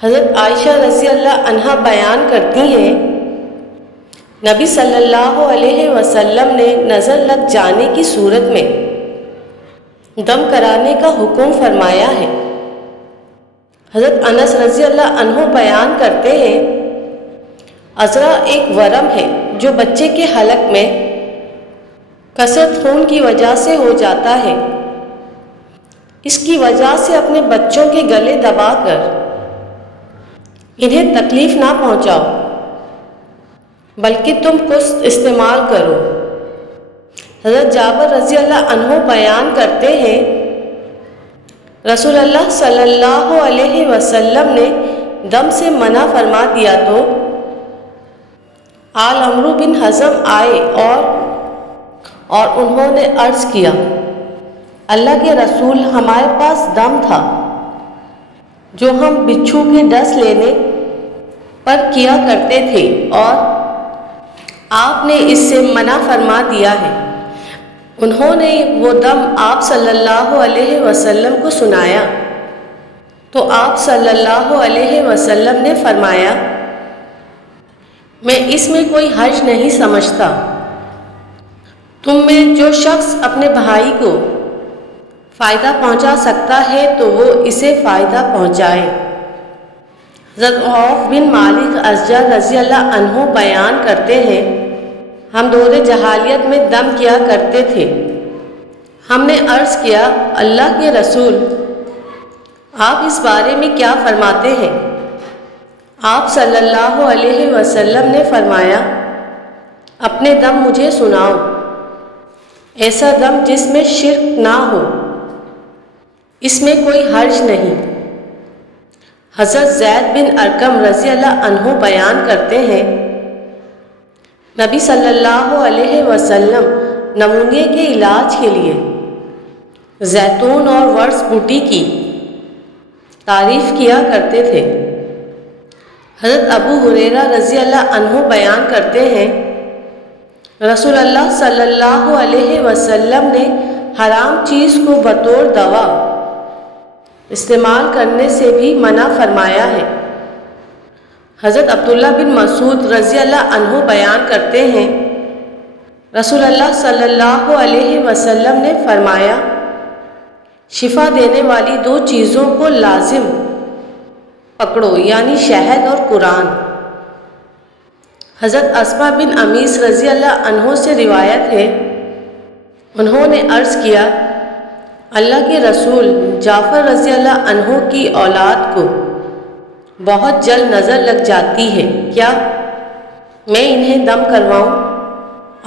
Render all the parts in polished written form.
حضرت عائشہ رضی اللہ عنہا بیان کرتی ہیں، نبی صلی اللہ علیہ وسلم نے نظر لگ جانے کی صورت میں دم کرانے کا حکم فرمایا ہے۔ حضرت انس رضی اللہ عنہ بیان کرتے ہیں، ازرا ایک ورم ہے جو بچے کے حلق میں کثرت خون کی وجہ سے ہو جاتا ہے۔ اس کی وجہ سے اپنے بچوں کے گلے دبا کر انہیں تکلیف نہ پہنچاؤ، بلکہ تم کچھ استعمال کرو۔ حضرت جابر رضی اللہ عنہ بیان کرتے ہیں، رسول اللہ صلی اللہ علیہ وسلم نے دم سے منع فرما دیا تو آل عمرو بن حزم آئے اور انہوں نے عرض کیا، اللہ کے رسول، ہمارے پاس دم تھا جو ہم بچھو کے ڈس لینے پر کیا کرتے تھے اور آپ نے اس سے منع فرما دیا ہے۔ انہوں نے وہ دم آپ صلی اللہ علیہ وسلم کو سنایا تو آپ صلی اللہ علیہ وسلم نے فرمایا، میں اس میں کوئی حرج نہیں سمجھتا، تم میں جو شخص اپنے بھائی کو فائدہ پہنچا سکتا ہے تو وہ اسے فائدہ پہنچائے۔ حضرت عوف بن مالک اشجع رضی اللہ عنہ بیان کرتے ہیں، ہم دور جاہلیت میں دم کیا کرتے تھے۔ ہم نے عرض کیا، اللہ کے رسول، آپ اس بارے میں کیا فرماتے ہیں؟ آپ صلی اللہ علیہ وسلم نے فرمایا، اپنے دم مجھے سناؤ، ایسا دم جس میں شرک نہ ہو، اس میں کوئی حرج نہیں۔ حضرت زید بن ارقم رضی اللہ عنہ بیان کرتے ہیں، نبی صلی اللہ علیہ وسلم نمونیے کے علاج کے لیے زیتون اور ورس بوٹی کی تعریف کیا کرتے تھے۔ حضرت ابو ہریرہ رضی اللہ عنہ بیان کرتے ہیں، رسول اللہ صلی اللہ علیہ وسلم نے حرام چیز کو بطور دوا استعمال کرنے سے بھی منع فرمایا ہے۔ حضرت عبداللہ بن مسعود رضی اللہ عنہ بیان کرتے ہیں، رسول اللہ صلی اللہ علیہ وسلم نے فرمایا، شفا دینے والی دو چیزوں کو لازم پکڑو، یعنی شہد اور قرآن۔ حضرت اسماء بن امیس رضی اللہ عنہ سے روایت ہے، انہوں نے عرض کیا، اللہ کے رسول، جعفر رضی اللہ عنہ کی اولاد کو بہت جلد نظر لگ جاتی ہے، کیا میں انہیں دم کرواؤں؟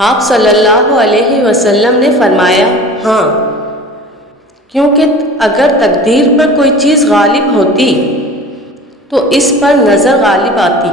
آپ صلی اللہ علیہ وسلم نے فرمایا، ہاں، کیونکہ اگر تقدیر پر کوئی چیز غالب ہوتی تو اس پر نظر غالب آتی۔